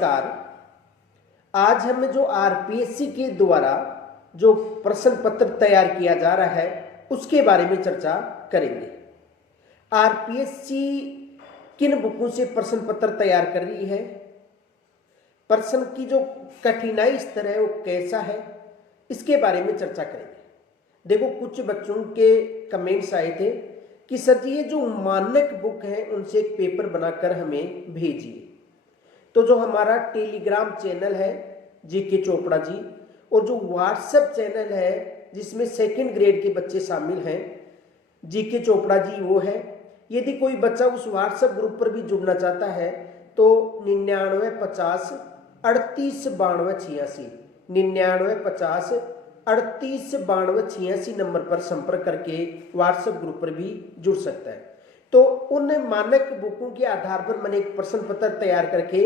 नमस्कार। आज हम जो आरपीएससी के द्वारा जो प्रश्न पत्र तैयार किया जा रहा है उसके बारे में चर्चा करेंगे। आरपीएससी किन बुकों से प्रश्न पत्र तैयार कर रही है, प्रश्न की जो कठिनाई स्तर है वो कैसा है, इसके बारे में चर्चा करेंगे। देखो, कुछ बच्चों के कमेंट्स आए थे कि सर जी ये जो मानक बुक है उनसे एक पेपर बनाकर हमें भेजिए। तो जो हमारा टेलीग्राम चैनल है जीके चोपड़ा जी, और जो व्हाट्सएप चैनल है जिसमें सेकंड ग्रेड के बच्चे शामिल हैं जीके चोपड़ा जी, वो है। यदि कोई बच्चा उस व्हाट्सएप ग्रुप पर भी जुड़ना चाहता है तो 9950 38 92 86 9950 38 92 86 नंबर पर संपर्क करके व्हाट्सएप ग्रुप पर भी जुड़ सकता है। तो उन मानक बुकों के आधार पर मैंने एक प्रश्न पत्र तैयार करके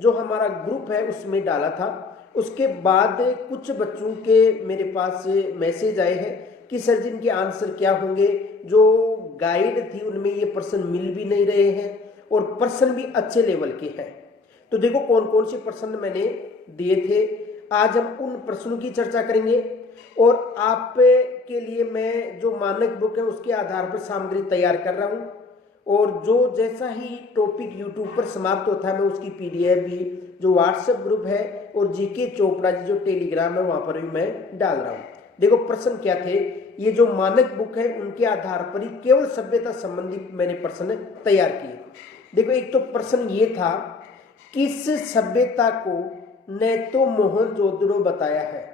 जो हमारा ग्रुप है उसमें डाला था। उसके बाद कुछ बच्चों के मेरे पास मैसेज आए हैं कि सर जी इनके आंसर क्या होंगे, जो गाइड थी उनमें ये प्रश्न मिल भी नहीं रहे हैं और प्रश्न भी अच्छे लेवल के हैं। तो देखो कौन कौन से प्रश्न मैंने दिए थे, आज हम उन प्रश्नों की चर्चा करेंगे और आप के लिए मैं जो मानक बुक है उसके आधार पर सामग्री तैयार कर रहा हूँ। और जो जैसा ही टॉपिक यूट्यूब पर समाप्त होता है मैं उसकी पीडीएफ भी जो व्हाट्सएप ग्रुप है और जीके चोपड़ा जी जो टेलीग्राम है वहां पर भी मैं डाल रहा हूँ। देखो प्रश्न क्या थे, ये जो मानक बुक है उनके आधार पर ही केवल सभ्यता संबंधी मैंने प्रश्न तैयार किए। देखो, एक तो प्रश्न ये था, किस सभ्यता को न तो मोहनजोदड़ो बताया है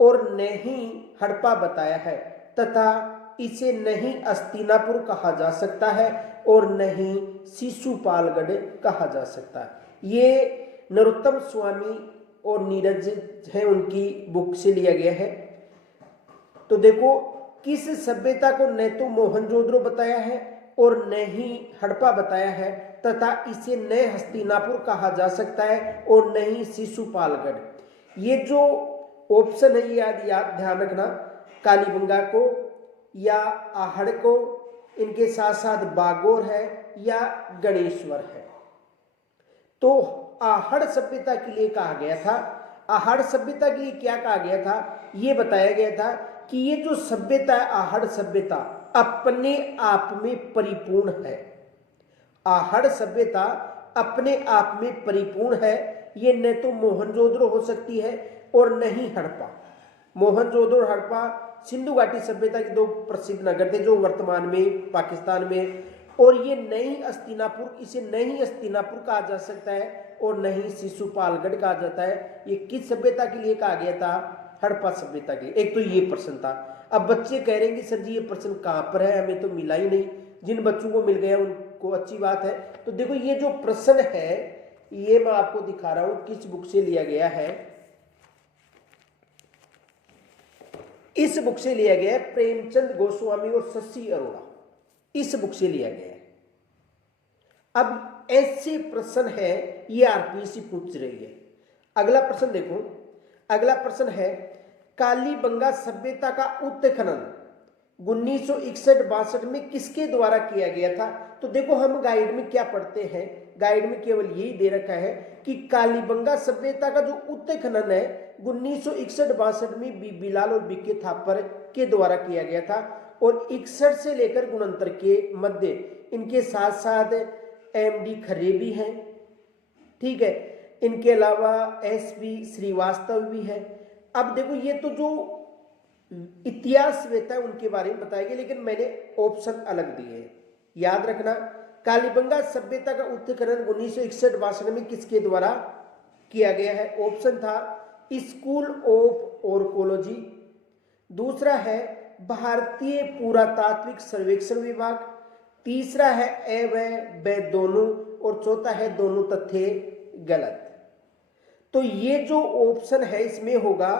और न ही हड़प्पा बताया है तथा इसे नहीं हस्तिनापुर कहा जा सकता है और नहीं शिशुपालगढ़ कहा जा सकता है। ये नरोत्तम स्वामी और नीरज है उनकी बुक से लिया गया है। तो देखो, किस सभ्यता को न तो मोहनजोदड़ो बताया है और न ही हड़प्पा बताया है तथा इसे न हस्तिनापुर कहा जा सकता है और न ही शिशुपालगढ़। ये जो ऑप्शन है ये याद ध्यान रखना, कालीबंगा को या आहड़ को, इनके साथ साथ बागोर है या गणेश्वर है। तो आहड़ सभ्यता के लिए कहा गया था, आहड़ सभ्यता के लिए क्या कहा गया था, ये बताया गया था कि ये जो सभ्यता है आहड़ सभ्यता अपने आप में परिपूर्ण है। आहड़ सभ्यता अपने आप में परिपूर्ण है। ये न तो मोहनजोदड़ो हो सकती है और न ही हड़प्पा। मोहनजोदड़ो और हड़प्पा सिंधु घाटी सभ्यता के दो प्रसिद्ध नगर थे जो वर्तमान में पाकिस्तान में, और ये नई हस्तिनापुर, इसे नई हस्तिनापुर कहा जा सकता है और नहीं शिशुपालगढ़ कहा जाता है। ये किस सभ्यता के लिए कहा गया था, हड़प्पा सभ्यता के लिए। एक तो ये प्रश्न था। अब बच्चे कह रहे हैं कि सर जी ये प्रश्न कहाँ पर है, हमें तो मिला ही नहीं। जिन बच्चों को मिल गया उनको अच्छी बात है। तो देखो, ये जो प्रश्न है ये मैं आपको दिखा रहा हूं किस बुक से लिया गया है। इस बुक से लिया गया है, प्रेमचंद गोस्वामी और शशि अरोड़ा, इस बुक से लिया गया है। अब ऐसे प्रश्न है ये आरपीएससी पूछ रही है। अगला प्रश्न देखो, अगला प्रश्न है, कालीबंगा सभ्यता का उत्खनन 1961-62 में किसके द्वारा किया गया था। तो देखो, हम गाइड में क्या पढ़ते हैं, गाइड में केवल यही दे रखा है कि कालीबंगा सभ्यता का जो उत्खनन है 1961-62 में बीबीलाल और बीके थापर के द्वारा किया गया था। और 61 से लेकर 69 के मध्य इनके साथ साथ एमडी खरे भी हैं, ठीक है, इनके अलावा एसपी श्रीवास्तव भी है। अब देखो, ये तो जो इतिहास वेता है उनके बारे में बताएंगे, लेकिन मैंने ऑप्शन अलग दिए हैं। याद रखना, कालीबंगा सभ्यता का उत्खनन 1961-62 में किसके द्वारा किया गया है। ऑप्शन था स्कूल ऑफ आर्कोलॉजी, दूसरा है भारतीय पुरातात्विक सर्वेक्षण विभाग, तीसरा है ए व दोनों, और चौथा है दोनों तथ्य गलत। तो ये जो ऑप्शन है इसमें होगा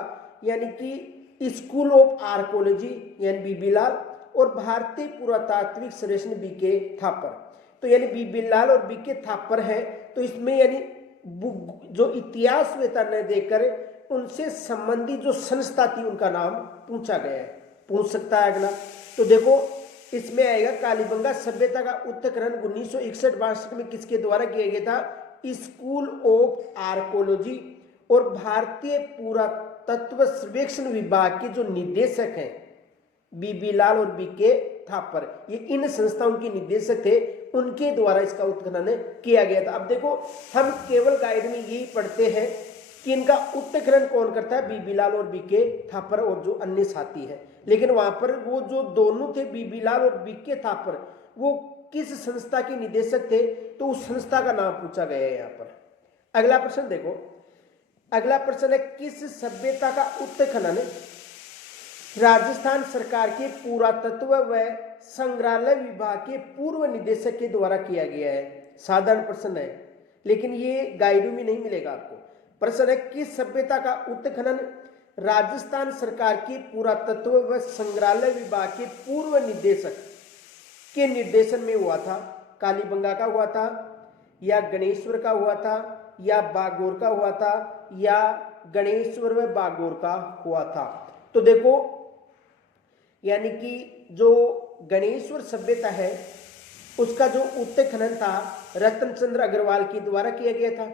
यानी कि स्कूल ऑफ आर्कोलॉजी यानी बीबीलाल और भारतीय पुरातात्विक सर्वेक्षण बीके थापर। तो यानी बीबीलाल और बीके थापर है। तो इसमें यानी जो इतिहास वेता न देकर उनसे संबंधित जो संस्था थी उनका नाम पूछा गया है, पूछ सकता है अगला। तो देखो, इसमें आएगा कालीबंगा सभ्यता का उत्खनन 1961-62 में किसके द्वारा किया गया था, स्कूल ऑफ आर्कोलॉजी और भारतीय पुरातत्व सर्वेक्षण विभाग के जो निदेशक हैं बीबी लाल और बीके थापर, ये इन संस्थाओं के निदेशक थे, उनके द्वारा इसका उत्खनन किया गया था। अब देखो हम केवल गाइड में यही पढ़ते हैं कि इनका उत्खनन कौन करता है, बीबी लाल और बीके थापर और जो अन्य साथी है, लेकिन वहां पर वो जो दोनों थे बीबी लाल और बीके थापर, वो किस संस्था के निदेशक थे, तो उस संस्था का नाम पूछा गया है यहाँ पर। अगला प्रश्न देखो, अगला प्रश्न है किस सभ्यता का उत्खनन राजस्थान सरकार के पुरातत्व व संग्रहालय विभाग के पूर्व निदेशक के द्वारा किया गया है। साधारण प्रश्न है, लेकिन ये गाइडों में नहीं मिलेगा आपको। प्रश्न है किस सभ्यता का उत्खनन राजस्थान सरकार के पुरातत्व व संग्रहालय विभाग के पूर्व निदेशक के निर्देशन में हुआ था। कालीबंगा का हुआ था, या गणेश्वर का हुआ था, या बागोर का हुआ था, या गणेश्वर व बागोर का हुआ था। तो देखो यानी कि जो गणेश्वर सभ्यता है उसका जो उत्खनन था रतनचंद्र अग्रवाल के द्वारा किया गया था।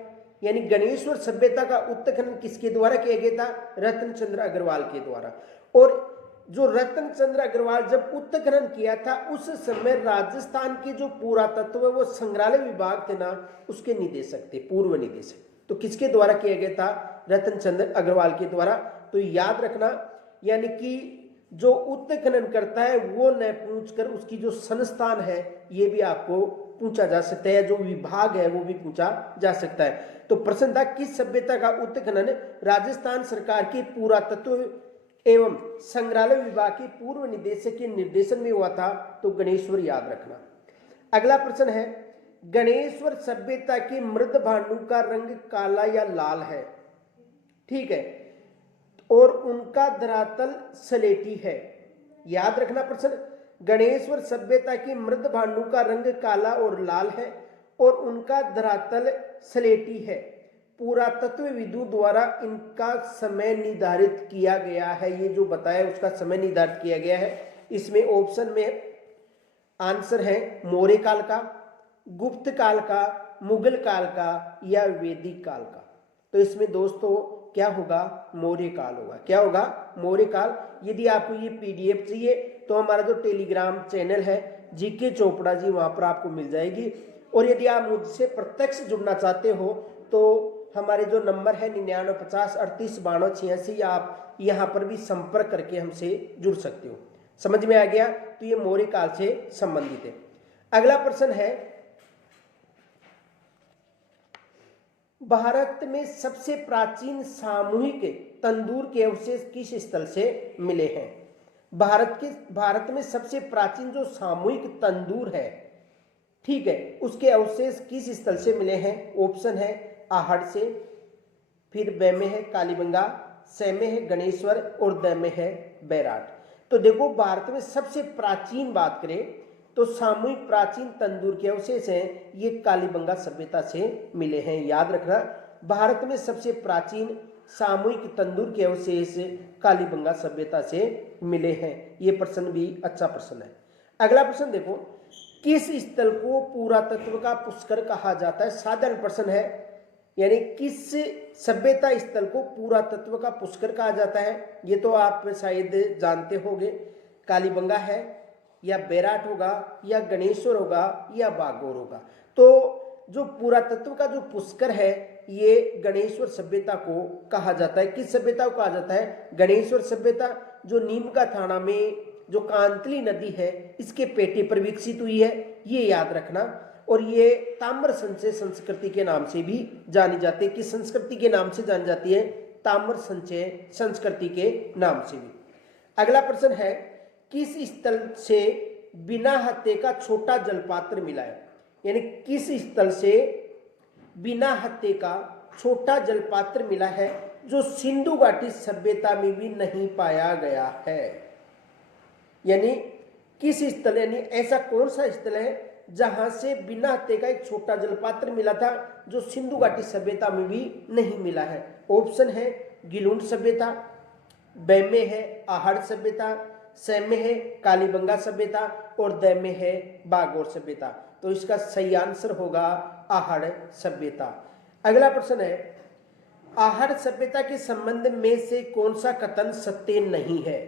यानी गणेश्वर सभ्यता का उत्खनन किसके द्वारा किया गया था, रतनचंद्र अग्रवाल के द्वारा। और जो रतनचंद्र अग्रवाल जब उत्खनन किया था उस समय राजस्थान के जो पुरातत्व वो संग्रहालय विभाग थे ना, उसके निदेशक थे, पूर्व निदेशक। तो किसके द्वारा किया गया था, रतनचंद्र अग्रवाल के द्वारा। तो याद रखना, यानी कि जो उत्खनन करता है वो न पूछकर उसकी जो संस्थान है ये भी आपको पूछा जा सकता है, जो विभाग है वो भी पूछा जा सकता है। तो प्रश्न था किस सभ्यता का उत्खनन राजस्थान सरकार के पुरातत्व एवं संग्रहालय विभाग के पूर्व निदेशक के निर्देशन में हुआ था, तो गणेश्वर याद रखना। अगला प्रश्न है गणेश्वर सभ्यता की मृद भांडू का रंग काला या लाल है, ठीक है, और उनका धरातल सलेटी है। याद रखना प्रश्न, गणेश्वर सभ्यता की मृद भांडू का रंग काला और लाल है और उनका धरातल सलेटी है। पुरातत्वविदों द्वारा इनका समय निर्धारित किया गया है, ये जो बताया उसका समय निर्धारित किया गया है। इसमें ऑप्शन में आंसर है मौर्य काल का, गुप्त काल का, मुगल काल का, या वैदिक काल का। तो इसमें दोस्तों क्या होगा, मौर्य काल होगा। क्या होगा, मौर्य काल। यदि आपको ये पीडीएफ चाहिए तो हमारा जो टेलीग्राम चैनल है जीके चोपड़ा जी, वहां पर आपको मिल जाएगी। और यदि आप मुझसे प्रत्यक्ष जुड़ना चाहते हो तो हमारे जो नंबर है 9950389286, आप यहाँ पर भी संपर्क करके हमसे जुड़ सकते हो। समझ में आ गया, तो ये मौर्य काल से संबंधित है। अगला प्रश्न है भारत में सबसे प्राचीन सामूहिक तंदूर के अवशेष किस स्थल से मिले हैं। भारत में सबसे प्राचीन जो सामूहिक तंदूर है, ठीक है, उसके अवशेष किस स्थल से मिले हैं। ऑप्शन है आहड़ से, फिर ब में है कालीबंगा, स में है गणेश्वर और द में है बैराट। तो देखो भारत में सबसे प्राचीन बात करें तो सामूहिक प्राचीन तंदूर के अवशेष हैं, ये कालीबंगा सभ्यता से मिले हैं। याद रखना, भारत में सबसे प्राचीन सामूहिक तंदूर के अवशेष कालीबंगा सभ्यता से मिले हैं। ये प्रश्न भी अच्छा प्रश्न है। अगला प्रश्न देखो, किस स्थल को पुरातत्व का पुष्कर कहा जाता है। साधारण प्रश्न है, यानी किस सभ्यता स्थल को पुरातत्व का पुष्कर कहा जाता है, ये तो आप शायद जानते होंगे। कालीबंगा है, या बैराट होगा, या गणेश्वर होगा, या बागोर होगा। तो जो पुरातत्व का जो पुष्कर है ये गणेश्वर सभ्यता को कहा जाता है। किस सभ्यता को कहा जाता है, गणेश्वर सभ्यता, जो नीम का थाना में जो कांतली नदी है इसके पेटे पर विकसित हुई है, ये याद रखना। और ये ताम्र संचय संस्कृति के नाम से भी जानी जाती है। किस संस्कृति के नाम से जानी जाती है, ताम्र संचय संस्कृति के नाम से भी। अगला प्रश्न है, किस स्थल से बिना हत्थे का छोटा जलपात्र मिला है। यानी किस स्थल से बिना हत्थे का छोटा जलपात्र मिला है जो सिंधु घाटी सभ्यता में भी नहीं पाया गया है। यानी किस स्थल, यानी ऐसा कौन सा स्थल है जहां से बिना हत्थे का एक छोटा जलपात्र मिला था जो सिंधु घाटी सभ्यता में भी नहीं मिला है। ऑप्शन है गिलुंड सभ्यता, ब में है आहड़ सभ्यता, स में है कालीबंगा सभ्यता और द में है बागोर सभ्यता। तो इसका सही आंसर होगा आहड़ सभ्यता। अगला प्रश्न है, आहड़ सभ्यता के संबंध में से कौन सा कथन सत्य नहीं है?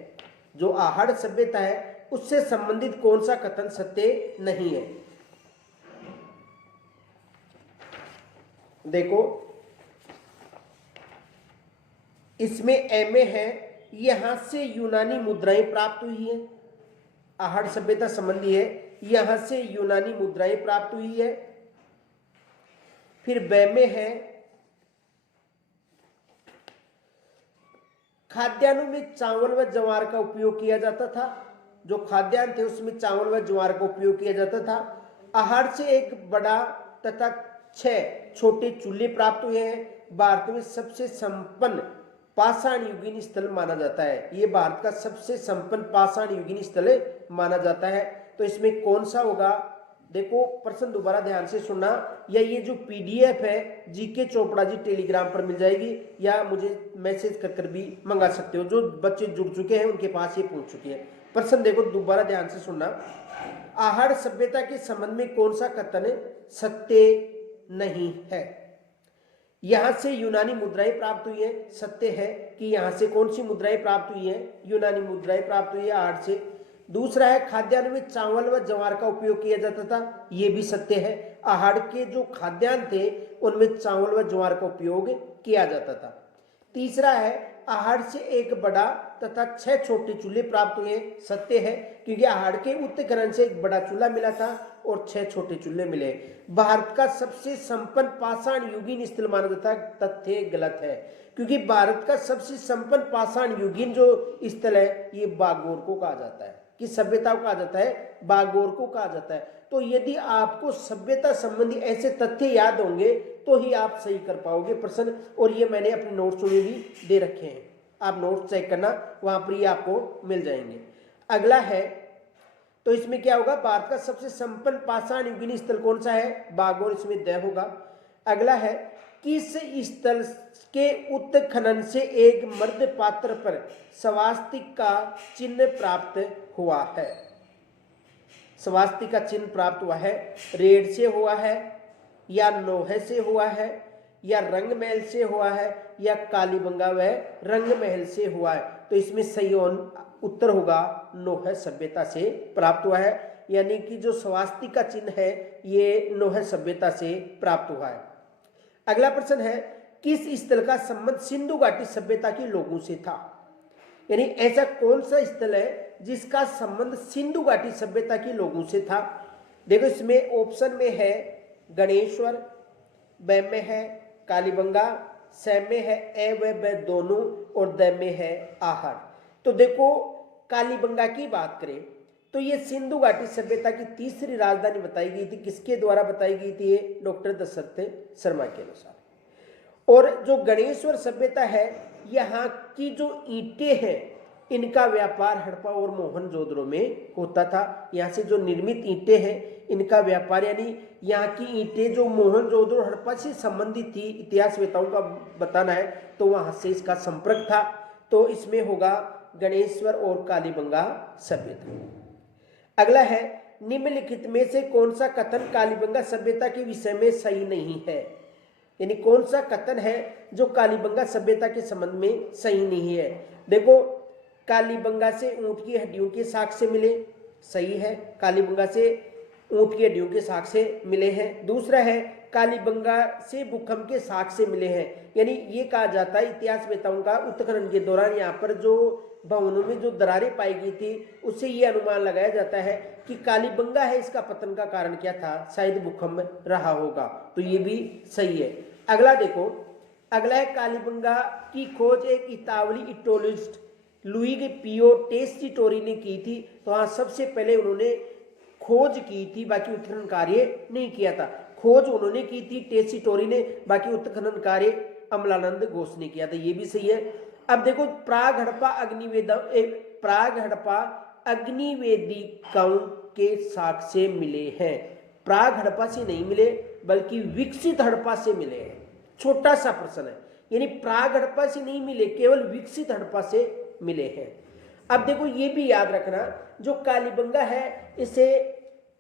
जो आहड़ सभ्यता है उससे संबंधित कौन सा कथन सत्य नहीं है? देखो इसमें ए में है, यहां से यूनानी मुद्राएं प्राप्त हुई है, आहड़ सभ्यता संबंधी है, यहां से यूनानी मुद्राएं प्राप्त हुई है। फिर ब में है, खाद्यान्नों में चावल व ज्वार का उपयोग किया जाता था, जो खाद्यान्न थे उसमें चावल व ज्वार का उपयोग किया जाता था। आहार से एक बड़ा तथा 6 छोटे चूल्हे प्राप्त हुए हैं। भारत में सबसे संपन्न पाषाण युगीन स्थल माना जाता है, ये भारत का सबसे संपन्न पाषाण युगीन स्थल माना जाता है। तो इसमें कौन सा होगा? देखो प्रश्न दोबारा ध्यान से सुनना, या ये जो पीडीएफ है जीके चोपड़ा जी टेलीग्राम पर मिल जाएगी, या मुझे मैसेज कर कर भी मंगा सकते हो। जो बच्चे जुड़ चुके हैं उनके पास ये पहुंच चुकी है। प्रश्न देखो दोबारा ध्यान से सुनना, आहड़ सभ्यता के संबंध में कौन सा कथन सत्य नहीं है? यहां से यूनानी मुद्राएं प्राप्त हुई है, सत्य है कि यहां से कौन सी मुद्राएं प्राप्त हुई है? यूनानी मुद्राएं प्राप्त हुई है आहड़ से। दूसरा है, खाद्यान्न में चावल व ज्वार का उपयोग किया जाता था, यह भी सत्य है। आहड़ के जो खाद्यान्न थे उनमें चावल व ज्वार का उपयोग किया जाता था। तीसरा है, आहड़ से एक बड़ा तथा 6 छोटे चूल्हे प्राप्त हुए, सत्य है क्योंकि आहड़ के उत्खनन से एक बड़ा चूल्हा मिला था और 6 छोटे चूल्हे मिले। भारत का सबसे संपन्न पाषाण युगीन स्थल माना जाता है, तथ्य गलत है क्योंकि भारत का सबसे संपन्न पाषाण युगीन जो स्थल है ये बागोर को कहा जाता है, कि सभ्यता को कहा जाता है, बागोर को कहा जाता है। तो यदि आपको सभ्यता संबंधी ऐसे तथ्य याद होंगे तो ही आप सही कर पाओगे प्रश्न, और ये मैंने अपने नोट्स में भी दे रखे हैं, आप नोट्स चेक करना, वहां पर ये आपको मिल जाएंगे। अगला है, तो इसमें क्या होगा? भारत का सबसे संपन्न पाषाण युगीन स्थल कौन सा है? बागोर, इसमें द होगा। अगला है, किस स्थल के उत्खनन से एक मृद पात्र पर स्वास्तिक का चिन्ह प्राप्त हुआ है? स्वास्तिक का चिन्ह प्राप्त हुआ है, रेड से हुआ है, या लोहे से हुआ है, या रंग महल से हुआ है, या कालीबंगा व रंग महल से हुआ है? तो इसमें सही उत्तर होगा लोहे सभ्यता से प्राप्त हुआ है, यानी कि जो स्वास्तिक का चिन्ह है ये लोहे सभ्यता से प्राप्त हुआ है। अगला प्रश्न है, किस स्थल का संबंध सिंधु घाटी सभ्यता के लोगों से था? यानी ऐसा कौन सा स्थल है जिसका संबंध सिंधु घाटी सभ्यता के लोगों से था? देखो इसमें ऑप्शन में है गणेश्वर, ब में है कालीबंगा, स में है ए व ब दोनों, और द में है आहड़। तो देखो कालीबंगा की बात करें तो ये सिंधु घाटी सभ्यता की तीसरी राजधानी बताई गई थी, किसके द्वारा बताई गई थी? ये डॉक्टर दशरथ शर्मा के अनुसार। और जो गणेश्वर सभ्यता है, यहाँ की जो ईंटें हैं इनका व्यापार हड़प्पा और मोहनजोदड़ो में होता था। यहाँ से जो निर्मित ईंटें हैं इनका व्यापार, यानी यहाँ की ईंटें जो मोहनजोदड़ो हड़प्पा से संबंधित थी, इतिहासवेताओं का बताना है, तो वहाँ से इसका संपर्क था। तो इसमें होगा गणेश्वर और कालीबंगा सभ्यता। अगला है, निम्नलिखित में से कौन सा कथन कालीबंगा सभ्यता के विषय में सही नहीं है? यानी कौन सा कथन है जो कालीबंगा सभ्यता के संबंध में सही नहीं है? देखो कालीबंगा से ऊंट की हड्डियों के साक्ष्य मिले, सही है, कालीबंगा से ऊंट की हड्डियों के साक्ष्य मिले हैं। दूसरा है, कालीबंगा से भूकंप के साक्ष्य मिले हैं, यानी ये कहा जाता है इतिहासवेताओं का उत्खनन के दौरान यहाँ पर जो भवनों में जो दरारें पाई गई थी उससे ये अनुमान लगाया जाता है कि कालीबंगा है, इसका पतन का कारण क्या था? शायद भूकंप रहा होगा, तो ये भी सही है। अगला देखो, अगला है, कालीबंगा की खोज एक इतावली इटोलिस्ट लुइग पियो टेस्टिटोरी ने की थी। तो हाँ, सबसे पहले उन्होंने खोज की थी, बाकी उत्खनन कार्य नहीं किया था। खोज उन्होंने की थी टेस्टिटोरी ने, बाकी उत्खनन कार्य अमलानंद घोष ने किया था, ये भी सही है। अब देखो, प्राग हड़प्पा अग्निवेदिकाओं के साक्ष्य मिले हैं। प्राग हड़प्पा से नहीं मिले बल्कि विकसित हड़प्पा से मिले हैं। छोटा सा प्रश्न है, यानी प्राग हड़प्पा से नहीं मिले, केवल विकसित हड़प्पा से मिले हैं। अब देखो ये भी याद रखना, जो कालीबंगा है इसे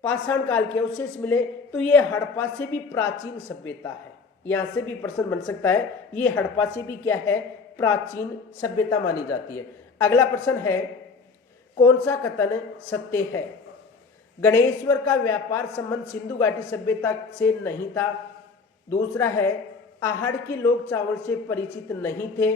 पाषाण काल के अवशेष मिले तो ये हड़प्पा से भी प्राचीन सभ्यता है। यहां से भी प्रश्न बन सकता है, ये हड़प्पा से भी क्या है, प्राचीन सभ्यता मानी जाती है। अगला प्रश्न है, कौन सा कथन सत्य है? गणेश्वर का व्यापार संबंध सिंधु घाटी सभ्यता से नहीं था। दूसरा है, आहड़ के लोग चावल से परिचित नहीं थे।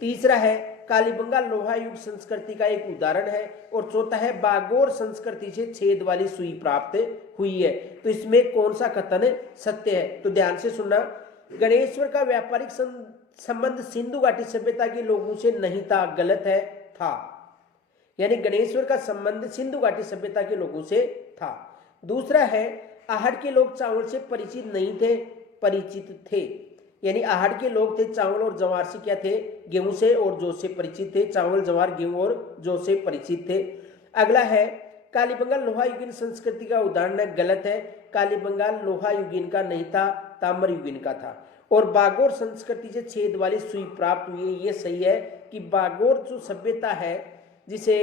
तीसरा है, कालीबंगा लोहा युग संस्कृति का एक उदाहरण है। और चौथा है, बागोर संस्कृति से छेद वाली सुई प्राप्त हुई है। तो इसमें कौन सा कथन सत्य है? तो ध्यान से सुनना, गणेश्वर का व्यापारिक संबंध सिंधु घाटी सभ्यता के लोगों से नहीं था, गलत है, था। यानी गणेश्वर का संबंध सिंधु घाटी सभ्यता के लोगों से था। दूसरा है, आहड़ के लोग चावल से परिचित नहीं थे, परिचित थे। यानी आहड़ के लोग थे चावल और ज्वार से क्या थे, गेहूं से और जौ से परिचित थे। चावल, ज्वार, गेहूं और जौ से परिचित थे। अगला है, कालीबंगा लोहा युगीन संस्कृति का उदाहरण है, गलत है। कालीबंगा लोहा युगीन का नहीं था, ताम्र युगीन का था। और बागोर संस्कृति से छेद वाली सुई प्राप्त हुई, ये सही है कि बागोर जो सभ्यता है, जिसे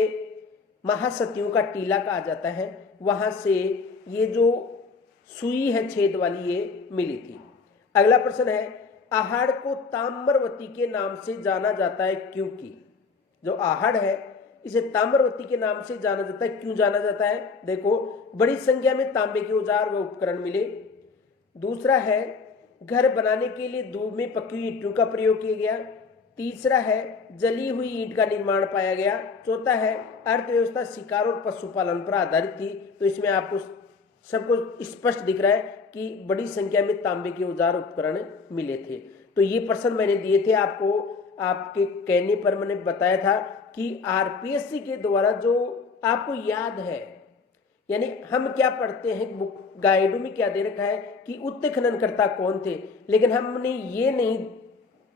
महासतियों का टीला कहा जाता है, वहां से ये जो सुई है छेद वाली, ये मिली थी। अगला प्रश्न है, आहड़ को ताम्रवती के नाम से जाना जाता है, क्योंकि जो आहड़ है इसे ताम्रवती के नाम से जाना जाता है, क्यों जाना जाता है? देखो, बड़ी संख्या में तांबे के औजार व उपकरण मिले। दूसरा है, घर बनाने के लिए दूब में पकी हुई ईंटों का प्रयोग किया गया। तीसरा है, जली हुई ईंट का निर्माण पाया गया। चौथा है, अर्थव्यवस्था शिकार और पशुपालन पर आधारित थी। तो इसमें आपको सबको स्पष्ट दिख रहा है कि बड़ी संख्या में तांबे के औजार उपकरण मिले थे। तो ये प्रश्न मैंने दिए थे आपको, आपके कहने पर मैंने बताया था कि आरपीएससी के द्वारा जो आपको याद है, यानी हम क्या पढ़ते हैं बुक गाइडों में क्या दे रखा है कि उत्तक खननकर्ता कौन थे, लेकिन हमने ये नहीं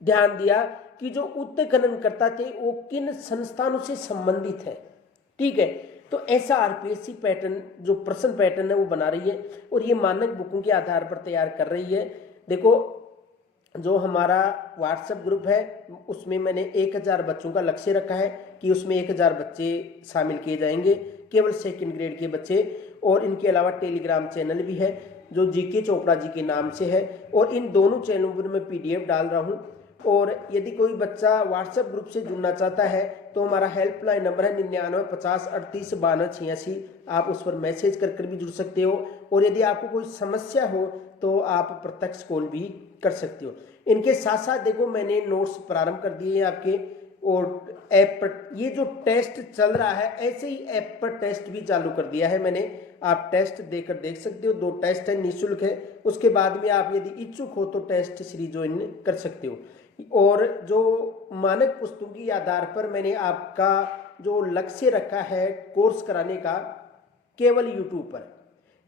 ध्यान दिया कि जो उत्तक खननकर्ता थे वो किन संस्थानों से संबंधित है। ठीक है, तो ऐसा आरपीएससी पैटर्न जो प्रश्न पैटर्न है वो बना रही है और ये मानक बुकों के आधार पर तैयार कर रही है। देखो, जो हमारा व्हाट्सएप ग्रुप है उसमें मैंने 1000 बच्चों का लक्ष्य रखा है कि उसमें 1000 बच्चे शामिल किए जाएंगे, केवल 2nd ग्रेड के बच्चे। और इनके अलावा टेलीग्राम चैनल भी है जो जीके चोपड़ा जी के नाम से है, और इन दोनों चैनलों पर मैं पीडीएफ डाल रहा हूँ। और यदि कोई बच्चा व्हाट्सएप ग्रुप से जुड़ना चाहता है तो हमारा हेल्पलाइन नंबर है 99 50 38 52 86। आप उस पर मैसेज कर भी जुड़ सकते हो, और यदि आपको कोई समस्या हो तो आप प्रत्यक्ष कॉल भी कर सकते हो। इनके साथ साथ देखो, मैंने नोट्स प्रारंभ कर दिए हैं आपके, और ऐप पर ये जो टेस्ट चल रहा है ऐसे ही ऐप पर टेस्ट भी चालू कर दिया है मैंने। आप टेस्ट देकर देख सकते हो, 2 टेस्ट है, निःशुल्क है। उसके बाद में आप यदि इच्छुक हो तो टेस्ट सीरीज ज्वाइन कर सकते हो। और जो मानक पुस्तकों के आधार पर मैंने आपका जो लक्ष्य रखा है कोर्स कराने का, केवल यूट्यूब पर,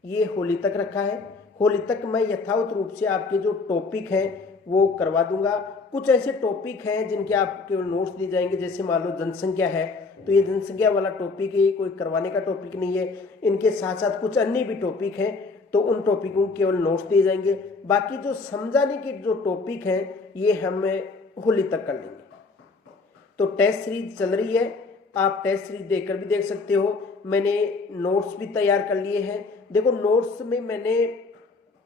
ये होली तक रखा है। होली तक मैं यथावत रूप से आपके जो टॉपिक हैं वो करवा दूंगा। कुछ ऐसे टॉपिक हैं जिनके आपके नोट्स दिए जाएंगे, जैसे मान लो जनसंख्या है तो ये जनसंख्या वाला टॉपिक है, कोई करवाने का टॉपिक नहीं है। इनके साथ साथ कुछ अन्य भी टॉपिक हैं तो उन टॉपिकों के केवल नोट्स दिए जाएंगे। बाकी जो समझाने के जो टॉपिक हैं ये हम होली तक कर लेंगे। तो टेस्ट सीरीज चल रही है, आप टेस्ट सीरीज देखकर भी देख सकते हो। मैंने नोट्स भी तैयार कर लिए हैं। देखो, नोट्स में मैंने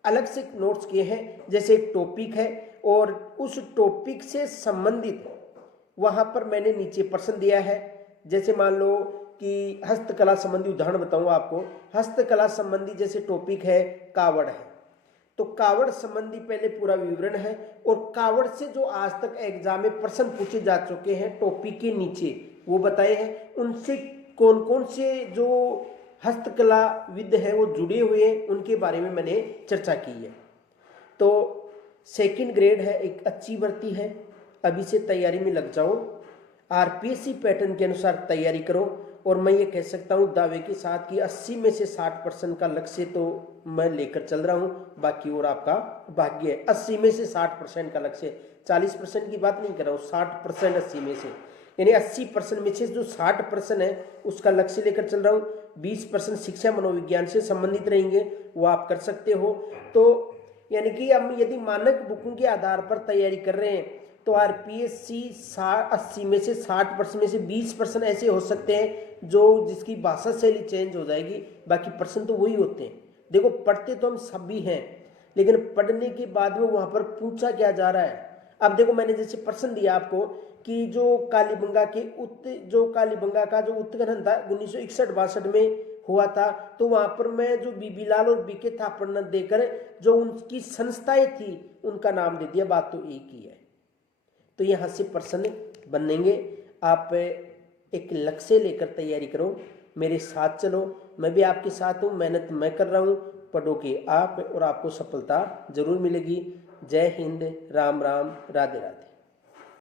अलग से नोट्स किए हैं, जैसे एक टॉपिक है और उस टॉपिक से संबंधित वहां पर मैंने नीचे प्रश्न दिया है। जैसे मान लो कि हस्तकला संबंधी उदाहरण बताऊं आपको। हस्तकला संबंधी जैसे टॉपिक है कावड़ है, तो कावड़ संबंधी पहले पूरा विवरण है, और कावड़ से जो आज तक एग्जाम में प्रश्न पूछे जा चुके हैं टॉपिक के नीचे वो बताए हैं। उनसे कौन कौन से जो हस्तकला विद है वो जुड़े हुए हैं उनके बारे में मैंने चर्चा की है। तो 2nd ग्रेड है, एक अच्छी भर्ती है, अभी से तैयारी में लग जाओ। आरपीएससी पैटर्न के अनुसार तैयारी करो। और मैं ये कह सकता हूँ दावे के साथ कि 80 में से 60% का लक्ष्य तो मैं लेकर चल रहा हूँ, बाकी और आपका भाग्य है। 80 में से 60% का लक्ष्य, 40% की बात नहीं कर रहा हूँ, 60% 80 में से, यानी 80% में से जो 60% है उसका लक्ष्य लेकर चल रहा हूँ। 20% शिक्षा मनोविज्ञान से संबंधित रहेंगे, वो आप कर सकते हो। तो यानी कि हम यदि मानक बुकों के आधार पर तैयारी कर रहे हैं तो आरपीएससी 80 में से 60% में से 20% ऐसे हो सकते हैं जो जिसकी भाषा शैली चेंज हो जाएगी, बाकी प्रश्न तो वही होते हैं। देखो पढ़ते तो हम सभी हैं, लेकिन पढ़ने के बाद में वहाँ पर पूछा क्या जा रहा है। अब देखो मैंने जैसे प्रश्न दिया आपको कि जो कालीबंगा का जो उत्खनन था 1961-62 में हुआ था, तो वहाँ पर मैं जो बीबी लाल और बीके थापड़ ने देकर जो उनकी संस्थाएं थी उनका नाम दे दिया, बात तो एक ही है। तो यहाँ से प्रश्न बनेंगे। आप एक लक्ष्य लेकर तैयारी करो, मेरे साथ चलो, मैं भी आपके साथ हूँ, मेहनत मैं कर रहा हूँ, पढ़ोगे आप और आपको सफलता जरूर मिलेगी। जय हिंद, राम राम, राधे राधे।